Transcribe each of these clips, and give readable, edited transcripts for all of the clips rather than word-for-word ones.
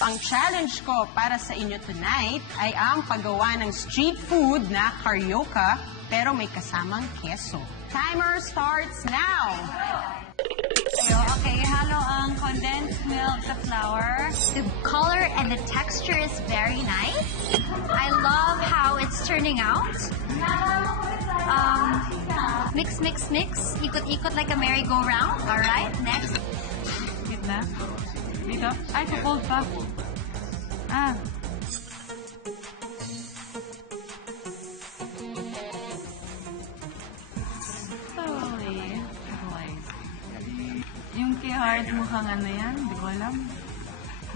Ang challenge ko para sa inyo tonight ay ang paggawa ng street food na carioca pero may kasamang keso. Timer starts now! Okay, halo ang condensed milk, the flour. The color and the texture is very nice. I love how it's turning out. Mix, mix, mix. Ikot-ikot like a merry-go-round. All right, next. Gitna. Dito. Ay, cold pa. Ah. Slowly. Yung kay Heart mukhang ano yan, hindi ko alam.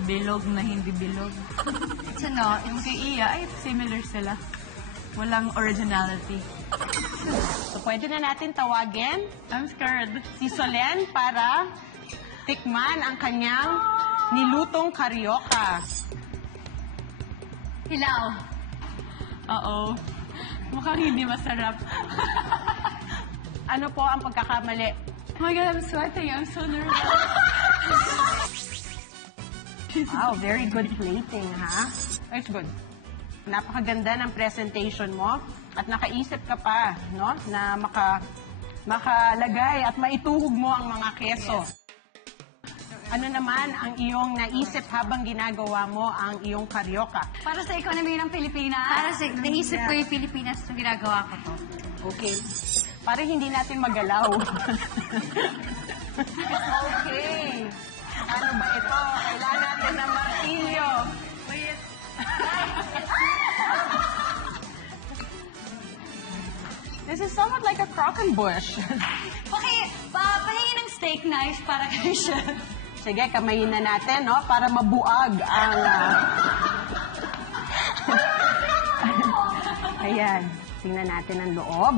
Bilog na hindi bilog. To know, Yung kay Iya, ay similar sila. Walang originality. So pwede na natin tawagin I'm scared. si Solen para tikman ang kanyang nilutong carioca. hilaw. Oo. Mukhang hindi masarap. Ano po ang pagkakamali? Oh my God, I'm sweating. I'm so nervous. Wow, very good plating, ha? It's good. Napakaganda ng presentation mo at nakaisip ka pa, no? Na makalagay at maituhog mo ang mga keso. Ano naman ang iyong naisip habang ginagawa mo ang iyong carioca? Para sa economy ng Pilipinas. Para sa, naisip ko yung Pilipinas na ginagawa ko to. Okay. Para hindi natin magalaw. Okay. Ano ba ito? Kailangan natin ng martilyo. This is somewhat like a croquembouche. Okay, pahingin ng steak knife para kay Chef. Sige, kamayin na natin, no? Para mabuag ang... Ayan. Tingnan natin ang loob.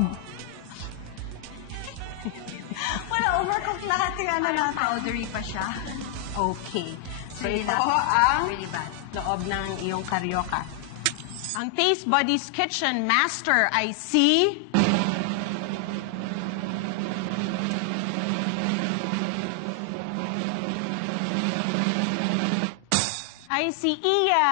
Wala, overcooked lahat yung ano na. Powdery pa siya. Okay. So, Really ito bad. ang Really bad. loob ng iyong carioca. Ang Taste Buddies Kitchen Master ay si... ay si Iya.